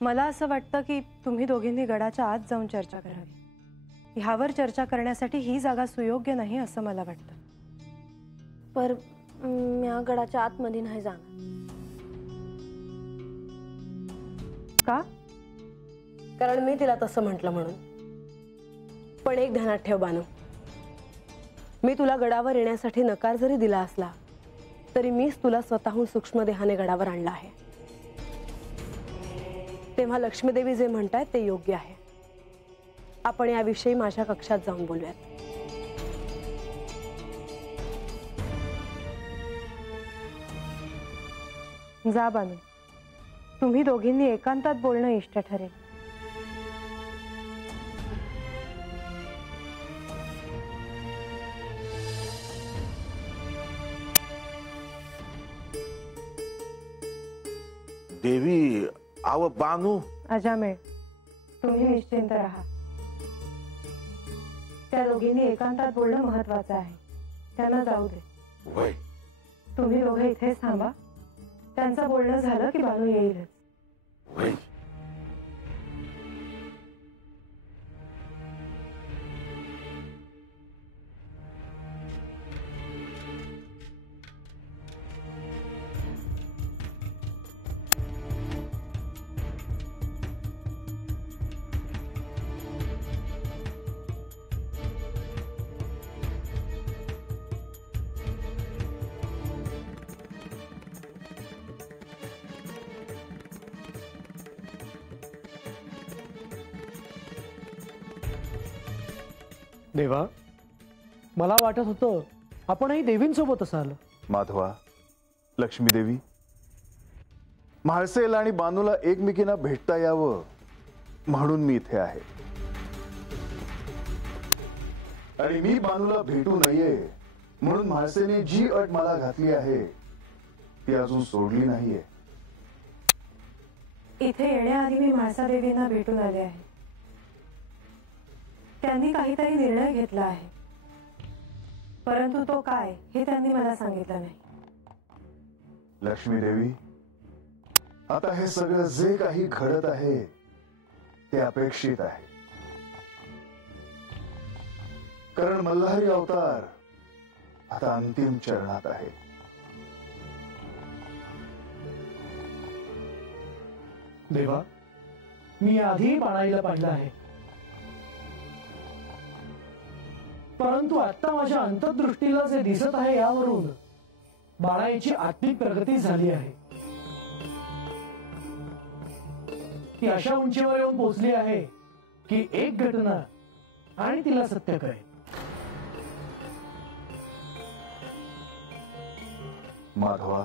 मला असं वाटतं की तुम्ही दोघींनी गडाच्या आत जाऊन चर्चा करावी। ह्यावर चर्चा करण्यासाठी ही जागा सुयोग्य नाही असं मला वाटतं। पर मी गडाच्या आतमध्ये नाही जाणार। का? कारण मी तिला तसं म्हटलं म्हणून। पण एक ध्यानात ठेव बानू, मी तुला गडावर येण्यासाठी नकार जरी दिला असला तरी मीच तुला स्वतःहून सूक्ष्मदेहाने गडावर आणलं आहे। तेव्हा लक्ष्मीदेवी जे म्हणतायत ते योग्य आहे। आपण याविषयी माझ्या कक्षात जाऊन बोलूयात। जा बानू, तुम्ही दोघींनी एकांतात बोलणं इष्ट ठरेल। देवी, आव बानू। अजामेळ, तुम्ही निश्चिंत राहा। त्या दोघींनी एकांतात बोलणं महत्वाचं आहे। त्यांना जाऊ दे। वय, तुम्ही दोघे इथेच थांबा। त्यांचं बोलणं झालं की बानू येईलच। वय। देवा, मला वाटत होतं आपणही देवींसोबत असाल। माधवा, लक्ष्मी देवी, म्हाळसेला आणि बानूला एकमेकींना भेटता यावं म्हणून मी इथे आहे। आणि मी बानूला भेटू नये म्हणून म्हाळसेने जी अट मला घातली आहे ती अजून सोडली नाहीये। इथे येण्याआधी मी म्हाळसादेवींना भेटून आले आहे। त्यांनी काहीतरी निर्णय घेतला आहे, परंतु तो काय हे त्यांनी मला सांगितलं नाही। लक्ष्मी देवी, आता हे सगळं जे काही घडत आहे ते अपेक्षित आहे। कारण मल्हारी अवतार आता अंतिम चरणात आहे। देवा, मी आधी बाणाईला पाहिलं आहे, परंतु आता माझ्या अंतर्दृष्टीला जे दिसत आहे यावरून बाणाईची आत्मिक प्रगती झाली आहे। ती अशा उंचीवर येऊन पोहोचली आहे की एक घटना आणि तिला सत्य कळेल। माधवा,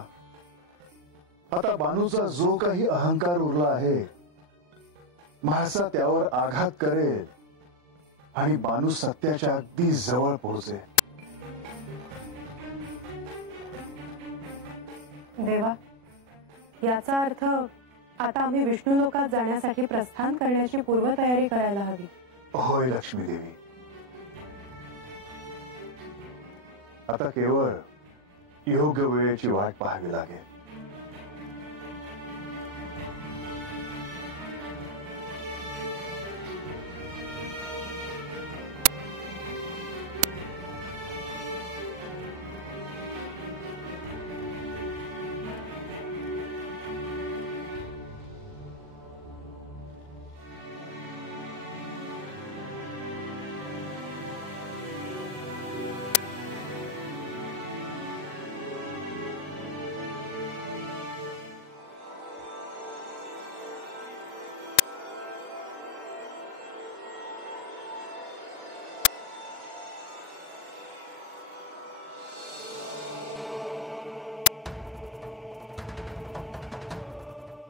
आता बानूचा जो काही अहंकार उरला आहे म्हाळसा त्यावर आघात करेल आणि बानू सत्याच्या अगदी जवळ पोहोचेल। देवा, याचा अर्थ आता आम्ही विष्णू लोकात जाण्यासाठी प्रस्थान करण्याची पूर्वतयारी करायला हवी। होय लक्ष्मी देवी, आता केवळ योग्य वेळेची वाट पाहावी लागेल।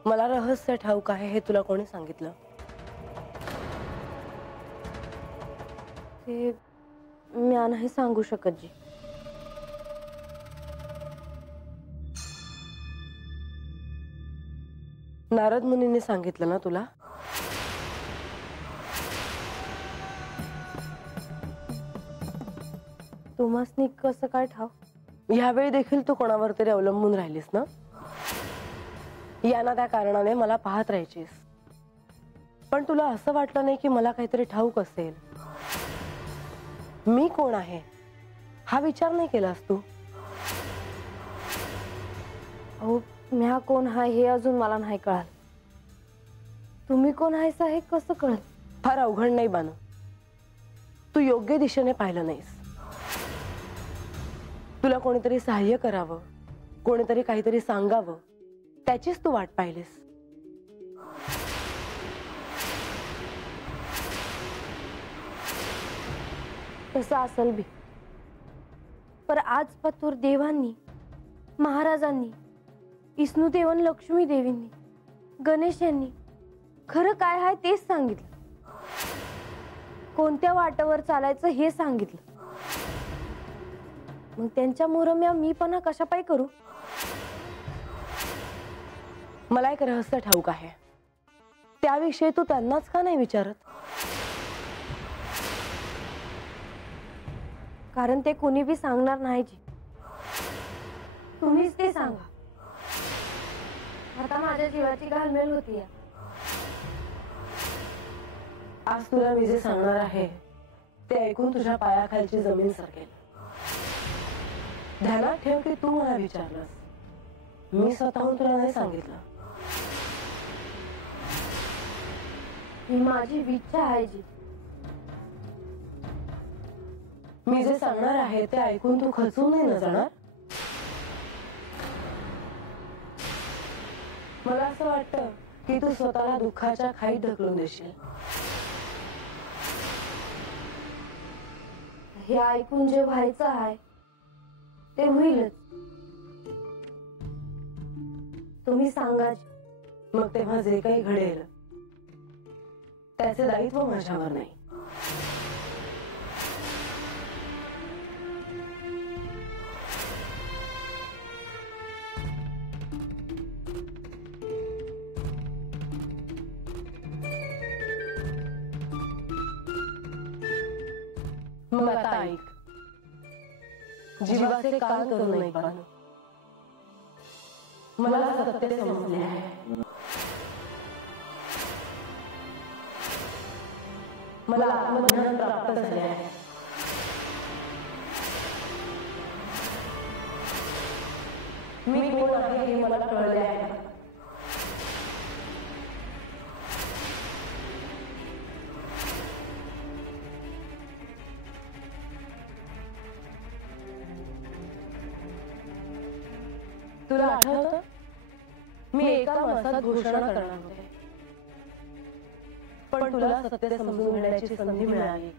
मला रहस्य ठाऊक आहे हे तुला कोणी सांगितलं? ते मी नाही सांगू शकत जी। नारद मुनीने सांगितलं ना तुला? तुम्हासनी कसं काय ठाव? यावेळी देखील तू कोणावर तरी अवलंबून राहिलीस ना? या ना त्या कारणाने मला पाहत राहायचीस। पण तुला असं वाटलं नाही की मला काहीतरी ठाऊक असेल? मी कोण आहे हा विचार नाही केलास तू? अहो म्या कोण हाय हे अजून मला नाही कळाल. तुम्ही कोण आहेसा हे कसं कळल? फार अवघड नाही बानू. तू योग्य दिशेने पाहिलं नाहीस. तुला कोणीतरी सहाय्य करावं, कोणीतरी काहीतरी सांगावं, त्याचीच तू वाट पाहिलीस. तसं असल बी, पर आज पतूर देवांनी, महाराजांनी, विष्णुदेवन, लक्ष्मी देवींनी, गणेश यांनी खरं काय आहे तेच सांगितलं. कोणत्या वाटेवर चालायचं हे सांगितलं. मग त्यांच्या मुरम्या मीपणा कशा पाय करू? मला एक रहस्य ठाऊक आहे. त्याविषयी तू त्यांनाच का नाही विचारत? कारण ते कुणी बी सांगणार नाही जी. तुम्हीच ते सांगा. आता माझ्या जीवाची घालमेल होती. आज तुला मी जे सांगणार आहे ते ऐकून तुझ्या पायाखालची जमीन सरकेल. ध्यानात ठेव की तू मला विचारलंस, मी स्वतःहून तुला नाही सांगितलं. ही माझी इच्छा आहे जी. मी जे सांगणार आहे ते ऐकून तू खचून नाही न जाणार? मला असं वाटतं की तू स्वतःला दुःखाच्या खाईत ढकलून देशील. हे ऐकून जे व्हायचं आहे ते होईलच. तुम्ही सांगा. मग तेव्हा जे काही घडेल त्याचे दायित्व माझ्यावर नाही. मग आता ऐक. जीवाचे कान करू नये बानू. मला सत्य समजले आहे. मला आत्मज्ञान प्राप्त झाले आहे. मी कोण आहे हे मला कळले आहे. तुला आठवतं मी एका मासात घोषणा करणार होते, पण तुला सत्य समजून घेण्याची संधी मिळाली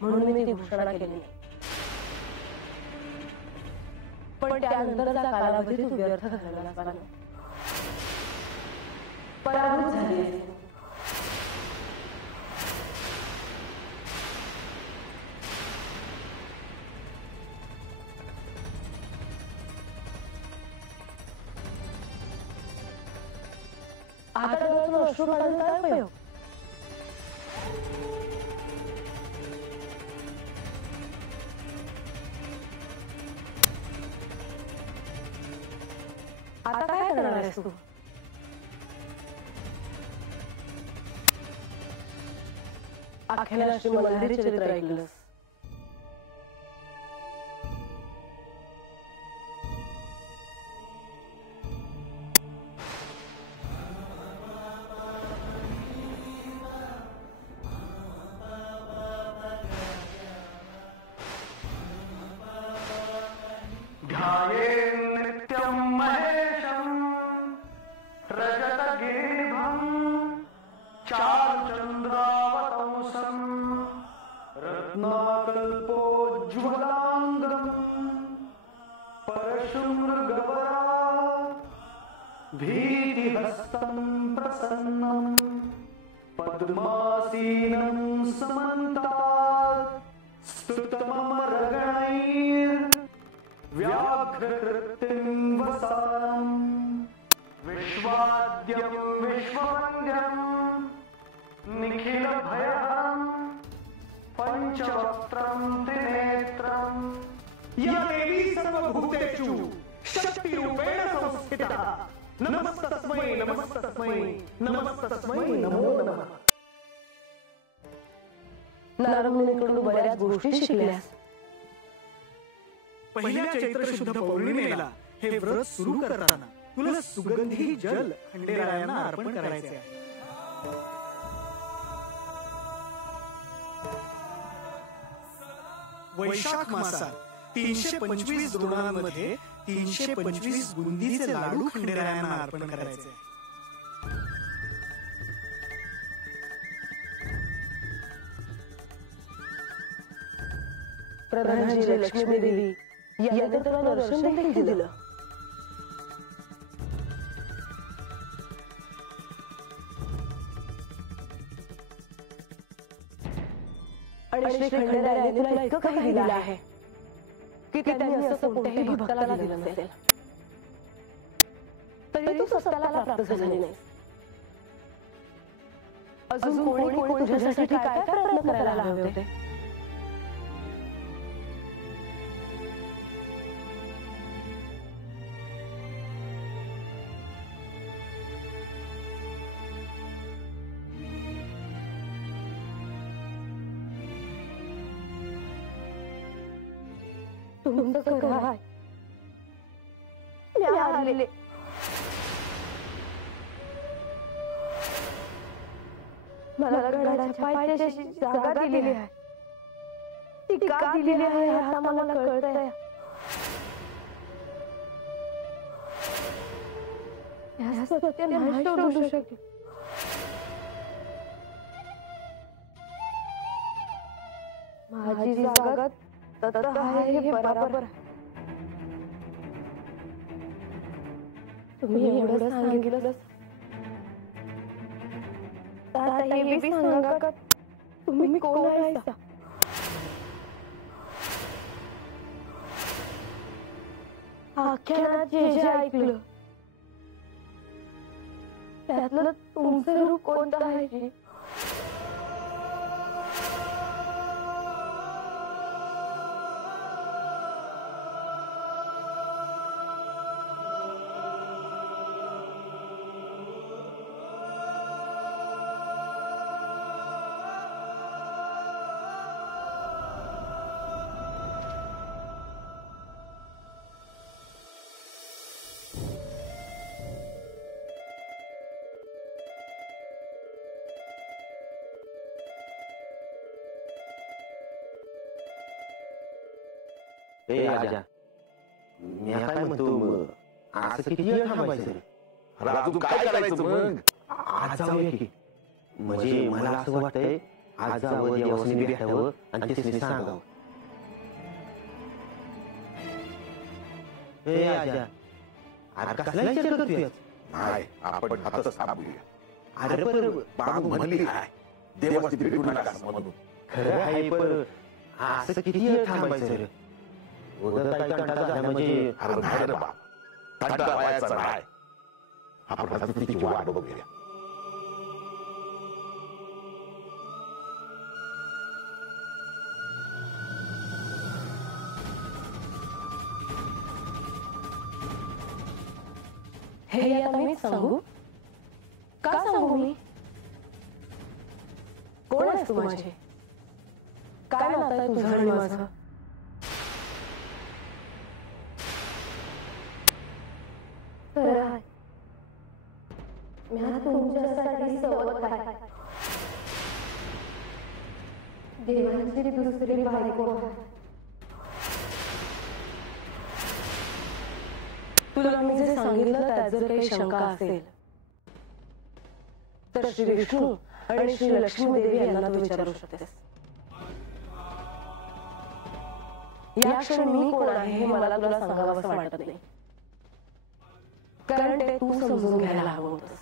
म्हणून मी ती घोषणा केली नाही. पण त्यानंतरचा कालावधी तू व्यर्थ घालवलास बानू. पराभूत झालीस. आता डोळ्यातून अश्रू काढून काय उपयोग? आता काय करणार आहेस तू? अखेरला श्री मल्हारी चरित्र ऐकलंस. नित्यं महेशं रजतगिरिभं चारुचन्द्रावतंसं रत्नाकल्पोज्ज्वलाङ्गं परशुमृगवरा भीतिहस्तं प्रसन्नं पद्मासीनं समन्तात् स्तुतममरगणैर् व्याघ्रकृतिं वसानं विश्वाद्यं विश्ववन्द्यं निखिलभयहं पञ्चवक्त्रं त्रिनेत्रं या देवी सर्वभूतेषु शक्तिरूपेण संस्थिता. नमस्तस्मै नमस्तस्मै नमस्तस्मै नमो नमः. नारद मुनींकडून बऱ्याच गोष्टी शिकल्यास. पहिल्या चैत्र शुद्ध पौर्णिमेला हे व्रत सुरू करताना तुला सुगंधी जल खंडेरायांना अर्पण करायचे आहे. वैशाख मासात 325 द्रोणांमध्ये 325 बुंदीचे लाडू खंडेरायांना अर्पण करायचे आहे. प्रधानजी लक्ष्मी देवी यांनी तुला दर्शन देखील दिलं. आणि श्री खंडेरायाने तुला इतकं काही दिलं आहे की त्यांनी असं कोणत्याही भक्ताला दिलं नसेल. तरी तू स्वतःला प्राप्त झाली नाही. अजून कोणी कोणी तुझ्यासाठी काय काय प्रयत्न करायला हवे होते. तुमचं घर आहे. मी हारले. मला गडाच्या पायथ्याशी जागा दिली आहे. ती का दिली आहे आता मला कळतंय. या सत्य नाही शोधू शकत. माझी जागा तत आहे हे बरोबर. तुम्ही एवढं सांगितलं आता हे बी सांगा का तुम्ही कोण आहेसा. आख्यानात जे जे ऐकलं त्यातलं तुमचं रूप कोणतं आहे. ए राजा, मी काय म्हणतो असं किती वेळ थांबायचं. अजून काय करायचं मग. आज जाऊया की. म्हणजे मला असं वाटतंय आज जावं देवासनी भेटावं आणि तेच सांगावं. ए राजा, अरे कसला विचार करतोय. नाही आपण हातच थांबूया. अरे पर बाबू म्हणली आहे देवाची भेटू नका म्हणून. खरं आहे पण असं किती वेळ थांबायचं रे. उगाच काय कंटाळा झाला म्हणजे. अरे नाही रे बाप, कंटाळा व्हायचा नाही. आपण आता तिची वाट बघूया. हे आता मी सांगू का सांगू. मी कोण आहेस तू माझे. काय नातं आहे तुझं आणि माझं. खरं आहे मी तुमच्यासाठी सवत आहे. देवांची दुसरी बायको आहे. तुला मी जे सांगितलं त्यात जर काही शंका असेल तर श्री विष्णू आणि श्री लक्ष्मी देवी यांना तू विचारू शकतेस. या क्षणी मी कोण आहे हे मला तुला सांगावंसं वाटत नाही, कारण ते तू समजून घ्यायला हवं होतंस.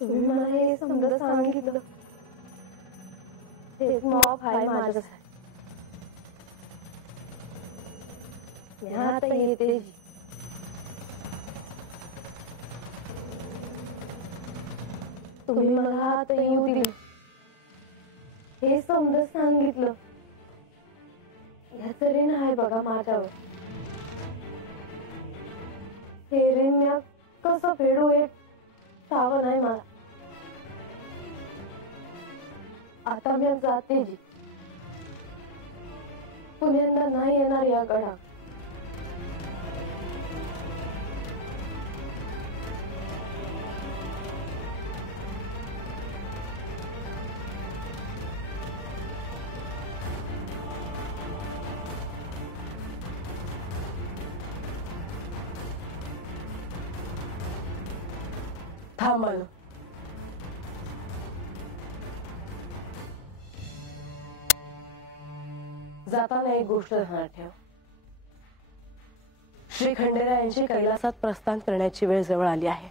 तुम्ही मला हे समजा सांगितलं हेच माफ आहे माझ्यासाठी. मी आता येते. तुम्ही मला आता येऊ दिले हे समजा सांगितलं याचं ऋण आहे बघा माझ्यावर. हे ऋण मी कसं फेडू हे ठाव नाही मला. आता मी जाते जी. पुण्यांदा नाही येणार या गडा. थांब बानू. जाताना एक गोष्ट ध्यानात ठेव. श्री खंडेरायांची कैलासात प्रस्थान करण्याची वेळ जवळ आली आहे.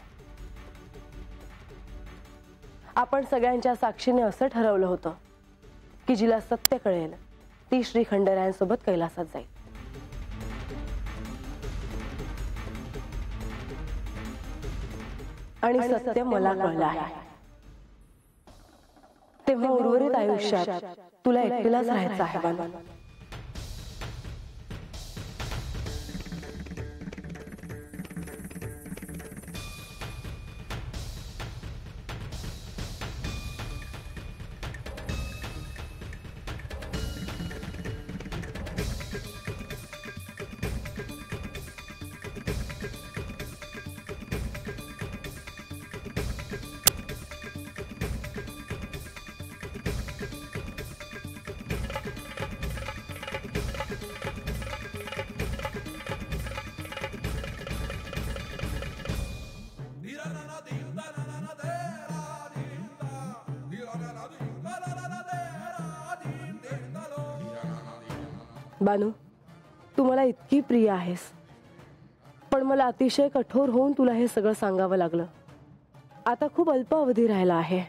आपण सगळ्यांच्या साक्षीने असं ठरवलं होतं की जिला सत्य कळेल ती श्री खंडेरायांसोबत कैलासात जाईल. आणि सत्य मला कळलं आहे. तेव्हा उर्वरित आयुष्यात तुला एकटीलाच राहायचं आहे बानू. बानू, तू मला इतकी प्रिय आहेस, पण मला अतिशय कठोर होऊन तुला हे सगळं सांगावं लागलं. आता खूप अल्प अवधी राहिला आहे.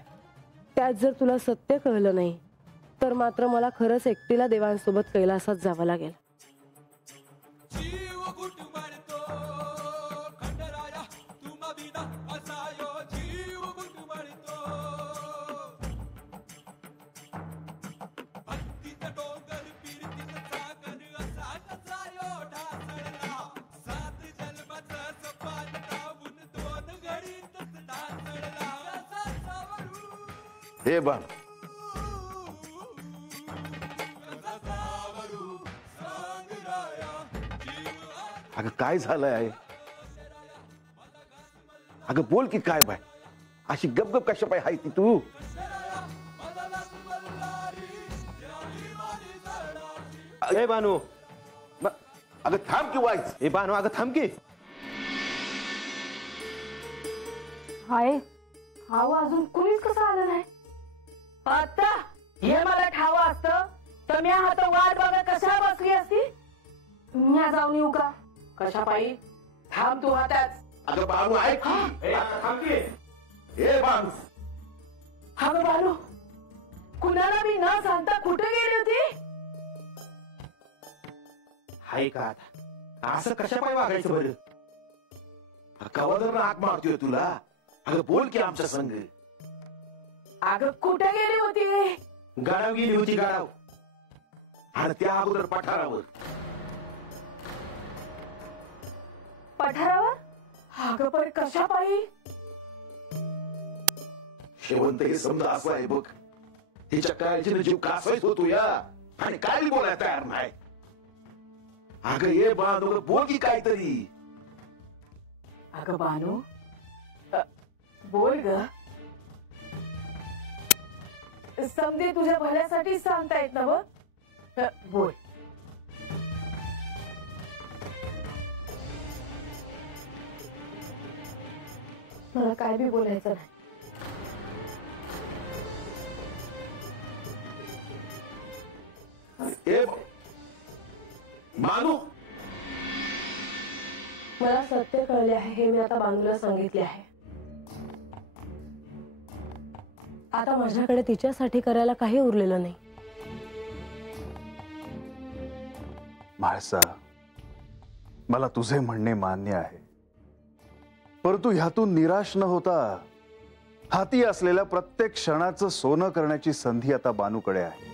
त्यात जर तुला सत्य कळलं नाही तर मात्र मला खरंच एकटीला देवांसोबत कैलासात जावं लागेल. हे बाण, अगं काय झालंय? अगं बोल की काय बाय, अशी गपगप कशा पाय हाय ती तू? ए बानू, अगं थांब की वाईच. ए बानू, अगं थांब की. हाय, हाव अजून कुणीच कसं आलं नाही. आता हे मला ठावं असतं तर मी हात वाट बघत कशा बसली असती. मी जाऊन येऊ का? कशा पायी? थांब तू हातात. अगं बाणू ऐक की. हे बाणू, हा ग बानू, कुणाला मी न सांगता कुठे गेली होती? हाय का आता असं कशा पाय वागायचं बरं? कवा जर हाक मारतोय तुला. अगं बोल की आमच्या संग. अगं कुठे गेली होती? गाडाव गेली होती, गाडाव. आणि त्या अगोदर पठारावर. पठारावर? अगं पण कशा पायी? शेवंत हे समजा असं आहे बघ. हिच्या काळजीने जीव कासायच होतो या, आणि काय बोलायला तयार नाही. अगं ये बाणू, बोल की काहीतरी. अगं बानू, बोल ग. समजे तुझ्या भल्यासाठी सांगतायत ना व. बोल. मला काय बी बोलायचं नाही. बानू, मला सत्य कळले आहे हे मी आता बानूला सांगितले आहे. आता माझ्याकडे तिच्यासाठी करायला काही उरलेलं नाही. म्हाळसा, मला तुझे म्हणणे मान्य आहे, परंतु ह्यातून निराश न होता हाती असलेल्या प्रत्येक क्षणाचं सोनं करण्याची संधी आता बानूकडे आहे.